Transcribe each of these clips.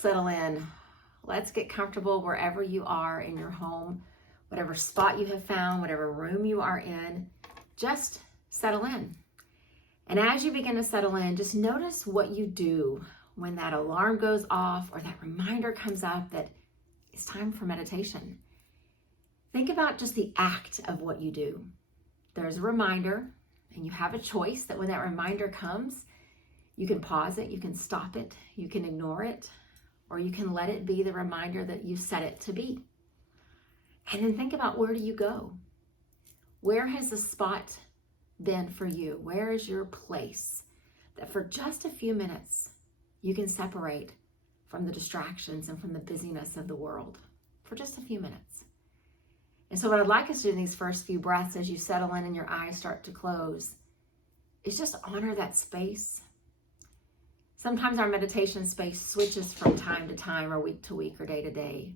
settle in. Let's get comfortable wherever you are in your home, whatever spot you have found, whatever room you are in. Just settle in. And as you begin to settle in, just notice what you do when that alarm goes off or that reminder comes up that it's time for meditation. Think about just the act of what you do. There's a reminder, and you have a choice that when that reminder comes, you can pause it, you can stop it, you can ignore it, or you can let it be the reminder that you set it to be. And then think about, where do you go? Where has the spot been for you? Where is your place that for just a few minutes you can separate from the distractions and from the busyness of the world for just a few minutes? And so what I'd like us to do in these first few breaths as you settle in and your eyes start to close is just honor that space. Sometimes our meditation space switches from time to time or week to week or day to day.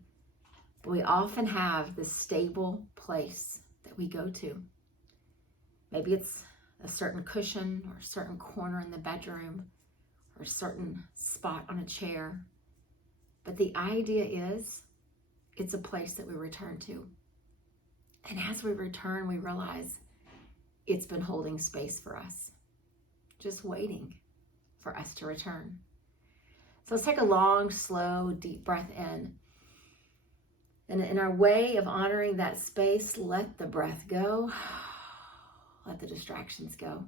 But we often have this stable place that we go to. Maybe it's a certain cushion or a certain corner in the bedroom or a certain spot on a chair. But the idea is it's a place that we return to. And as we return, we realize it's been holding space for us, just waiting for us to return. So let's take a long, slow, deep breath in. And in our way of honoring that space, let the breath go. Let the distractions go.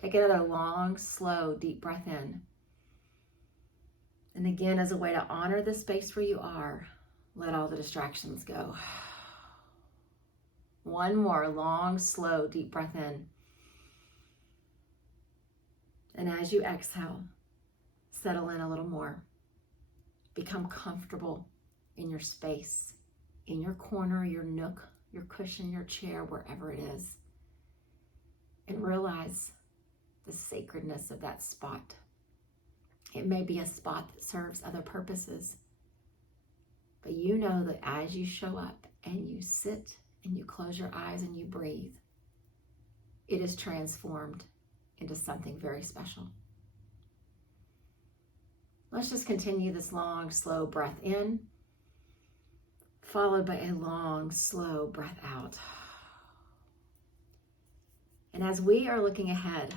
Take another long, slow, deep breath in. And again, as a way to honor the space where you are, let all the distractions go. One more long, slow, deep breath in. And as you exhale, settle in a little more. Become comfortable in your space, in your corner, your nook, your cushion, your chair, wherever it is. And realize the sacredness of that spot. It may be a spot that serves other purposes, but you know that as you show up and you sit and you close your eyes and you breathe, it is transformed into something very special. Let's just continue this long, slow breath in, followed by a long, slow breath out. And as we are looking ahead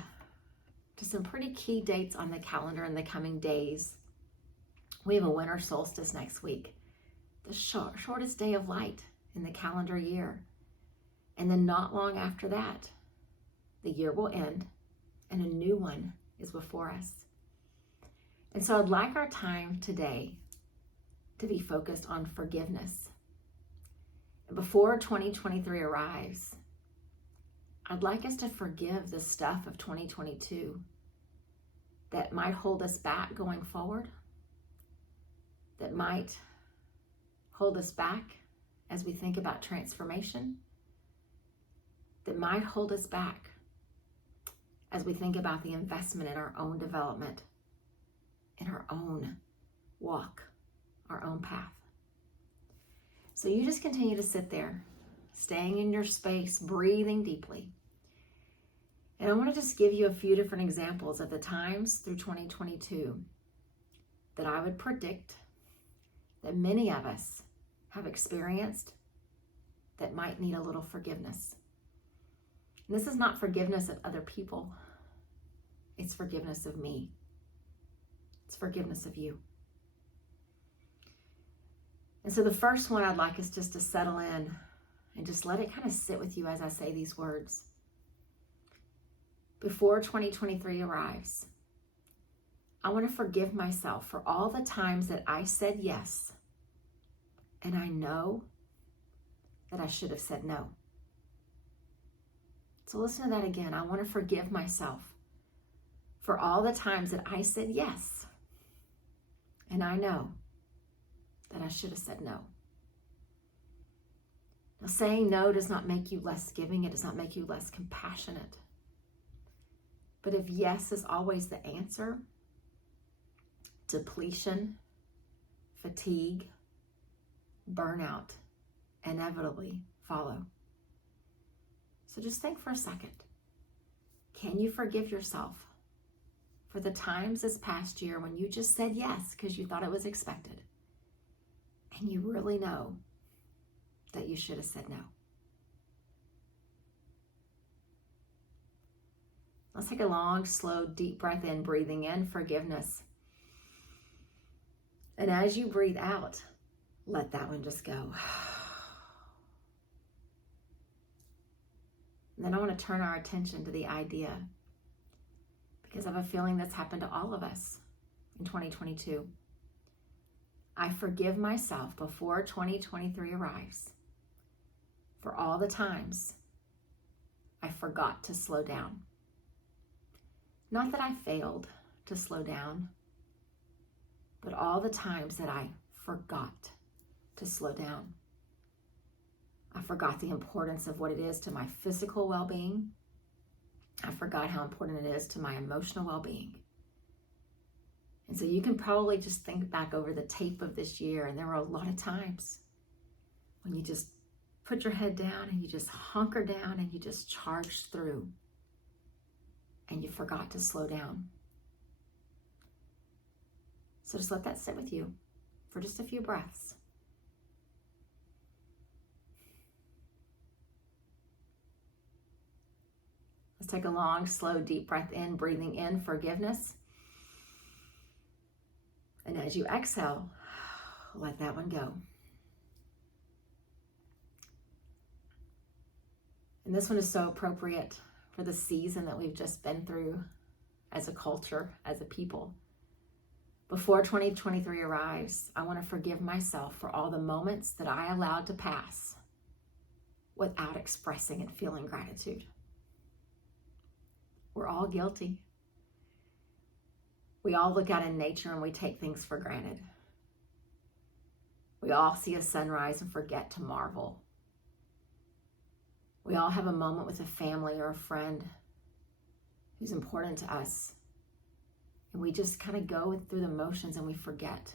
to some pretty key dates on the calendar in the coming days, we have a winter solstice next week, the shortest day of light in the calendar year. And then not long after that, the year will end and a new one is before us. And so I'd like our time today to be focused on forgiveness. And before 2023 arrives, I'd like us to forgive the stuff of 2022 that might hold us back going forward, that might hold us back as we think about transformation, that might hold us back as we think about the investment in our own development, in our own walk, our own path. So you just continue to sit there, staying in your space, breathing deeply. And I want to just give you a few different examples of the times through 2022 that I would predict that many of us have experienced that might need a little forgiveness. And this is not forgiveness of other people. It's forgiveness of me. It's forgiveness of you. And so the first one, I'd like us just to settle in and just let it kind of sit with you as I say these words. Before 2023 arrives, I want to forgive myself for all the times that I said yes, and I know that I should have said no. So listen to that again. I want to forgive myself for all the times that I said yes, and I know that I should have said no. Now, saying no does not make you less giving. It does not make you less compassionate. But if yes is always the answer, depletion, fatigue, burnout inevitably follow. So just think for a second. Can you forgive yourself for the times this past year when you just said yes because you thought it was expected. And you really know that you should have said no. Let's take a long, slow, deep breath in, breathing in forgiveness. And as you breathe out, let that one just go. And then I want to turn our attention to the idea, because I have a feeling that's happened to all of us in 2022. I forgive myself before 2023 arrives for all the times I forgot to slow down. Not that I failed to slow down, but all the times that I forgot to slow down. I forgot the importance of what it is to my physical well-being. I forgot how important it is to my emotional well-being. And so you can probably just think back over the tape of this year, and there were a lot of times when you just put your head down and you just hunker down and you just charged through and you forgot to slow down. So just let that sit with you for just a few breaths. Let's take a long, slow, deep breath in, breathing in forgiveness. And as you exhale, let that one go. And this one is so appropriate for the season that we've just been through as a culture, as a people. Before 2023 arrives, I want to forgive myself for all the moments that I allowed to pass without expressing and feeling gratitude. We're all guilty. We all look out in nature and we take things for granted. We all see a sunrise and forget to marvel. We all have a moment with a family or a friend who's important to us. And we just kind of go through the motions and we forget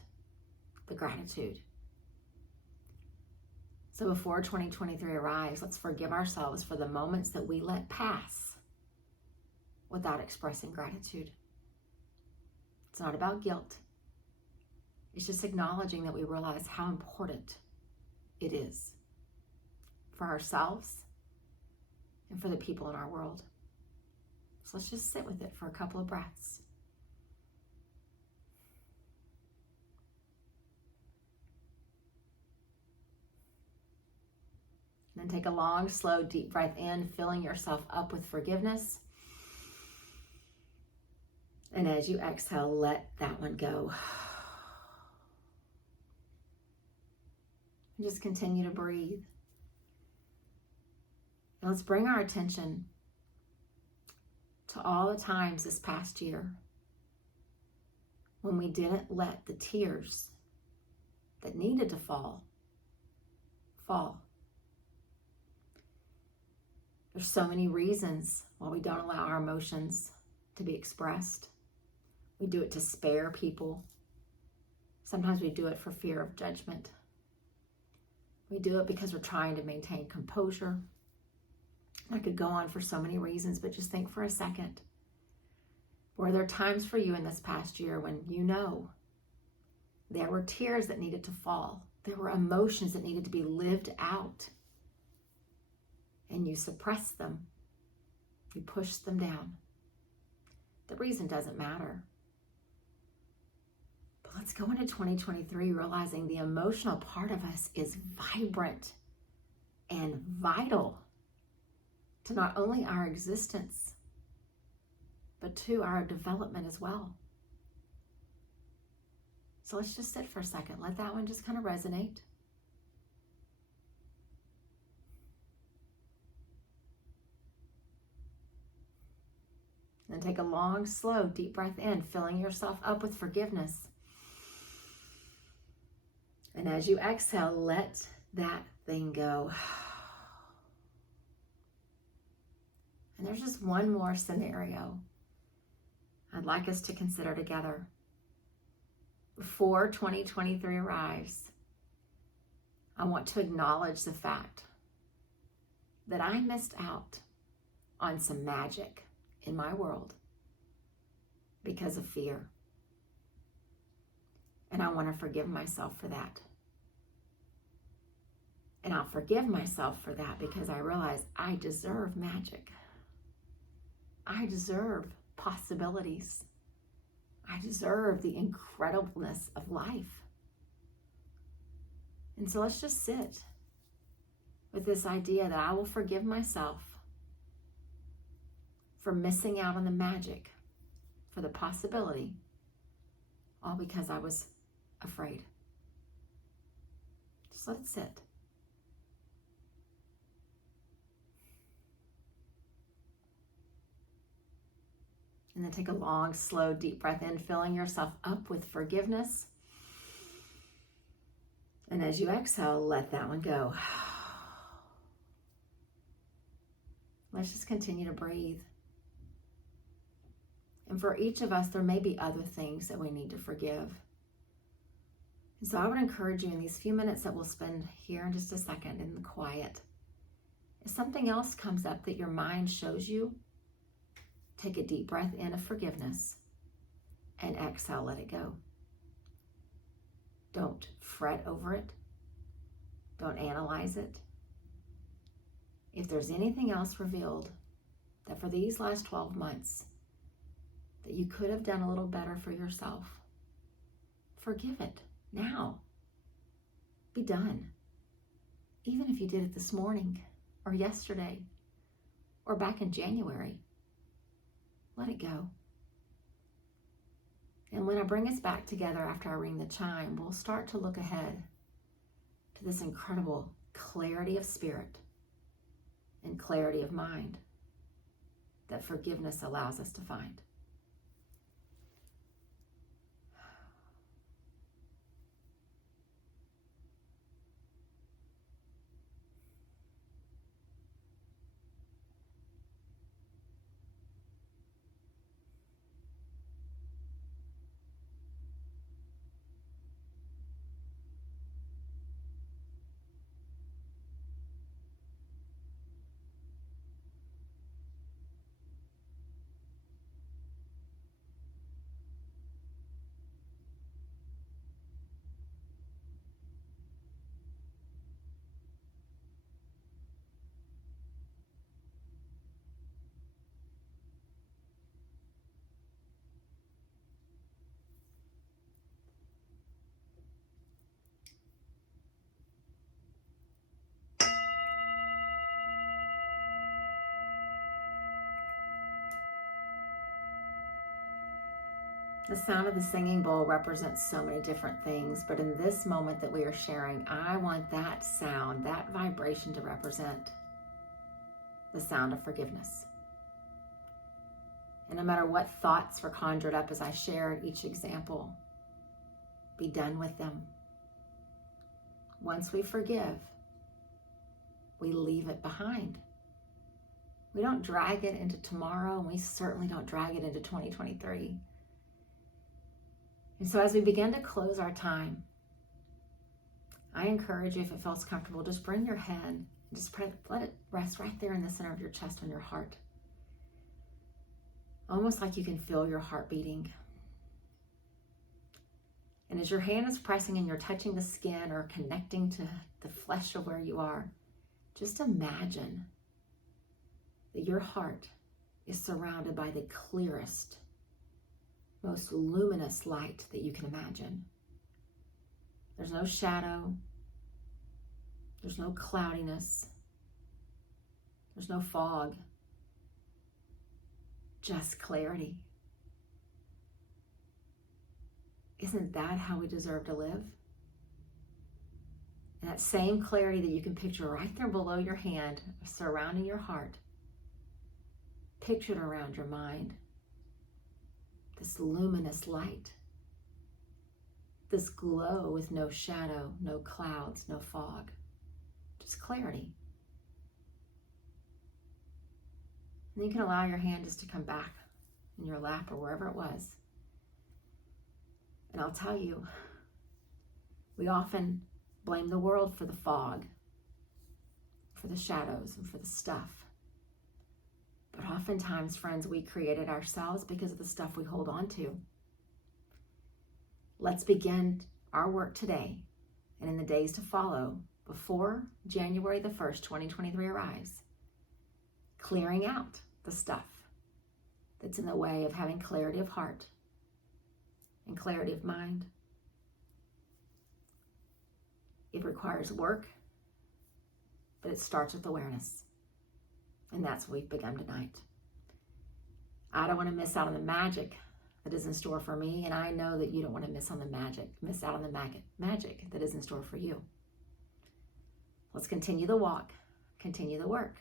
the gratitude. So before 2023 arrives, let's forgive ourselves for the moments that we let pass without expressing gratitude. It's not about guilt. It's just acknowledging that we realize how important it is for ourselves and for the people in our world. So let's just sit with it for a couple of breaths. And then take a long, slow, deep breath in, filling yourself up with forgiveness. And as you exhale, let that one go. And just continue to breathe. And let's bring our attention to all the times this past year when we didn't let the tears that needed to fall. There's so many reasons why we don't allow our emotions to be expressed. We do it to spare people. Sometimes we do it for fear of judgment. We do it because we're trying to maintain composure. I could go on for so many reasons, but just think for a second. Were there times for you in this past year when you know there were tears that needed to fall? There were emotions that needed to be lived out. And you suppressed them. You pushed them down. The reason doesn't matter. But let's go into 2023 realizing the emotional part of us is vibrant and vital to not only our existence, but to our development as well. So let's just sit for a second. Let that one just kind of resonate. Then take a long, slow, deep breath in, filling yourself up with forgiveness. And as you exhale, let that thing go. And there's just one more scenario I'd like us to consider together. Before 2023 arrives, I want to acknowledge the fact that I missed out on some magic in my world because of fear. And I want to forgive myself for that. And I'll forgive myself for that because I realize I deserve magic. I deserve possibilities. I deserve the incredibleness of life. And so let's just sit with this idea that I will forgive myself for missing out on the magic, for the possibility, all because I was afraid. Just let it sit. And then take a long, slow, deep breath in, filling yourself up with forgiveness. And as you exhale, let that one go. Let's just continue to breathe. And for each of us, there may be other things that we need to forgive. And so I would encourage you in these few minutes that we'll spend here in just a second in the quiet, if something else comes up that your mind shows you, take a deep breath in of forgiveness and exhale, let it go. Don't fret over it. Don't analyze it. If there's anything else revealed that for these last 12 months that you could have done a little better for yourself, forgive it now. Be done. Even if you did it this morning or yesterday or back in January, let it go. And when I bring us back together after I ring the chime, we'll start to look ahead to this incredible clarity of spirit and clarity of mind that forgiveness allows us to find. The sound of the singing bowl represents so many different things, but in this moment that we are sharing, I want that sound, that vibration to represent the sound of forgiveness. And no matter what thoughts were conjured up as I shared each example, be done with them. Once we forgive, we leave it behind. We don't drag it into tomorrow, and we certainly don't drag it into 2023. And so as we begin to close our time, I encourage you, if it feels comfortable, just bring your head, just let it rest right there in the center of your chest on your heart. Almost like you can feel your heart beating. And as your hand is pressing and you're touching the skin or connecting to the flesh of where you are, just imagine that your heart is surrounded by the clearest, most luminous light that you can imagine. There's no shadow. There's no cloudiness. There's no fog. Just clarity. Isn't that how we deserve to live? And that same clarity that you can picture right there below your hand, surrounding your heart, picture it around your mind. This luminous light, this glow with no shadow, no clouds, no fog, just clarity. And you can allow your hand just to come back in your lap or wherever it was. And I'll tell you, we often blame the world for the fog, for the shadows, and for the stuff. But oftentimes, friends, we create it ourselves because of the stuff we hold on to. Let's begin our work today and in the days to follow before January the 1st, 2023 arrives, clearing out the stuff that's in the way of having clarity of heart and clarity of mind. It requires work, but it starts with awareness. And that's what we've begun tonight. I don't want to miss out on the magic that is in store for me, and I know that you don't want to miss out on the magic that is in store for you. Let's continue the walk, continue the work.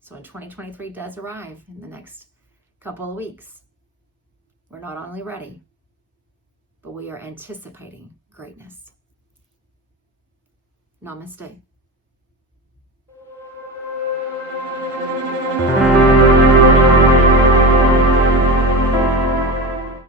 So when 2023 does arrive in the next couple of weeks, we're not only ready, but we are anticipating greatness. Namaste.